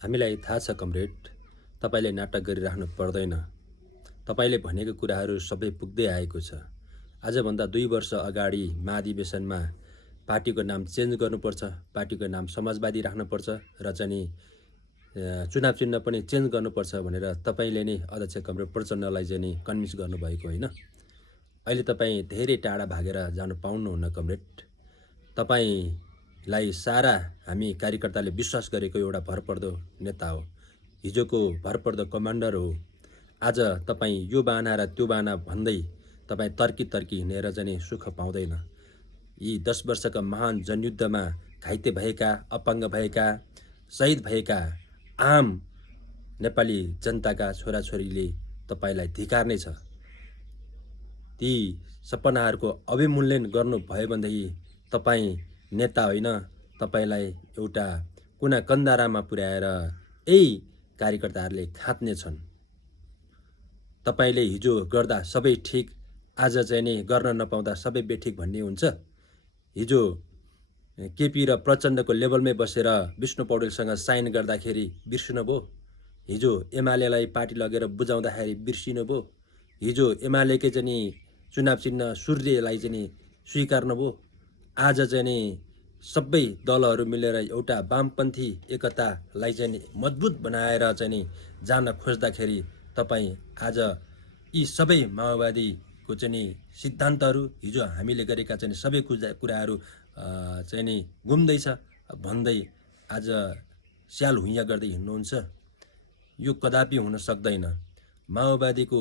हामीलाई थाहा छ कमरेड, तपाईँले नाटक गरिराख्नु पर्दैन। तपाईँले भनेको कुराहरू सबै पुग्दै आएको छ। आजभन्दा 2 वर्ष अगाडि महाधिवेशनमा पार्टीको नाम चेन्ज गर्नुपर्छ, पार्टीको नाम समाजवादी राख्नुपर्छ र चाहिँ चुनाव चिन्ह पनि चेन्ज गर्नुपर्छ भनेर तपाईँले नै अध्यक्ष कमरेड प्रचण्डलाई चाहिँ नि कन्भिन्स गर्नुभएको होइन। अहिले तपाईँ धेरै टाढा भागेर जानु पाउनुहुन्न कमरेड। तपाईँलाई सारा हामी कार्यकर्ताले विश्वास गरेको एउटा भरपर्दो नेता हो, हिजोको भरपर्दो कमान्डर हो। आज तपाईँ यो बाना र त्यो बाना भन्दै तपाईँ तर्की हिँडेर चाहिँ सुख पाउँदैन। यी 10 वर्षका महान जनयुद्धमा घाइते भएका, अपाङ्ग भएका, शहीद भएका आम नेपाली जनताका छोराछोरीले तपाईँलाई धिक्कार्नै छ। ती सपनाहरूको अवमूल्यन गर्नुभयो भनेदेखि तपाईँ नेता होइन, तपाईँलाई एउटा कुना कन्दारामा पुर्याएर यही कार्यकर्ताहरूले खाँच्ने छन्। तपाईँले हिजो गर्दा सबै ठिक, आज चाहिँ नि गर्न नपाउँदा सबै बेठिक भन्ने हुन्छ। हिजो केपी र प्रचण्डको लेभलमै बसेर विष्णु पौडेलसँग साइन गर्दाखेरि बिर्सिनुभयो। हिजो एमालेलाई पार्टी लगेर बुझाउँदाखेरि बिर्सिनुभयो। हिजो एमालेकै चाहिँ नि चुनाव चिन्ह सूर्यलाई चाहिँ नि स्वीकार्नुभयो। आज चाहिँ नि सबै दलहरू मिलेर एउटा वामपन्थी एकतालाई चाहिँ नि मजबुत बनाएर चाहिँ नि जान खोज्दाखेरि तपाईँ आज यी सबै माओवादीको चाहिँ नि सिद्धान्तहरू, हिजो हामीले गरेका चाहिँ सबै कुराहरू चाहिँ नि गुम्दैछ भन्दै आज स्याल हुइया गर्दै हिँड्नुहुन्छ। यो कदापि हुन सक्दैन। माओवादीको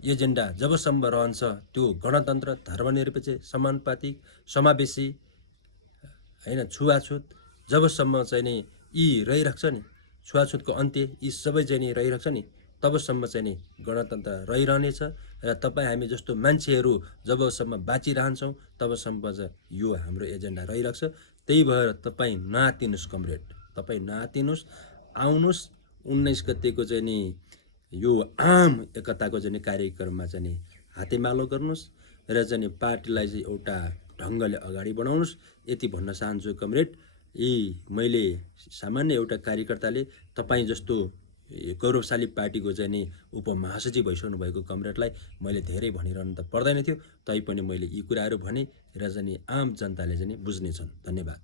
एजेन्डा जबसम्म रहन्छ त्यो गणतन्त्र, धर्मनिरपेक्ष, समानुपातिक, समावेशी हैन, छुवाछुत जबसम्म चाहिँ नि यी रहिरहेको नि, छुवाछुतको अन्त्य यी सबै चाहिँ नि रहिरहेको नि, तबसम्म चाहिँ नि गणतन्त्र रहिरहनेछ। र तपाईँ हामी जस्तो मान्छेहरू जबसम्म बाँचिरहन्छौँ तबसम्म यो हाम्रो एजेन्डा रहिरहेको छ। त्यही भएर तपाईँ नआत्तिनुस् कमरेड, तपाईँ नआत्तिनुस्, आउनुहोस् 19 गतेको चाहिँ नि यो आम एकताको चाहिँ कार्यक्रममा चाहिँ नि हातेमालो गर्नुहोस् र चाहिँ नि पार्टीलाई चाहिँ एउटा ढङ्गले अगाडि बढाउनुहोस्। यति भन्न चाहन्छु कमरेड। यी मैले सामान्य एउटा कार्यकर्ताले तपाईँ जस्तो गौरवशाली पार्टीको चाहिँ नि उपमहासचिव भइसक्नु भएको कमरेडलाई मैले धेरै भनिरहनु त पर्दैन थियो, तैपनि मैले यी कुराहरू भने र चाहिँ नि आम जनताले चाहिँ नि बुझ्नेछन्। धन्यवाद।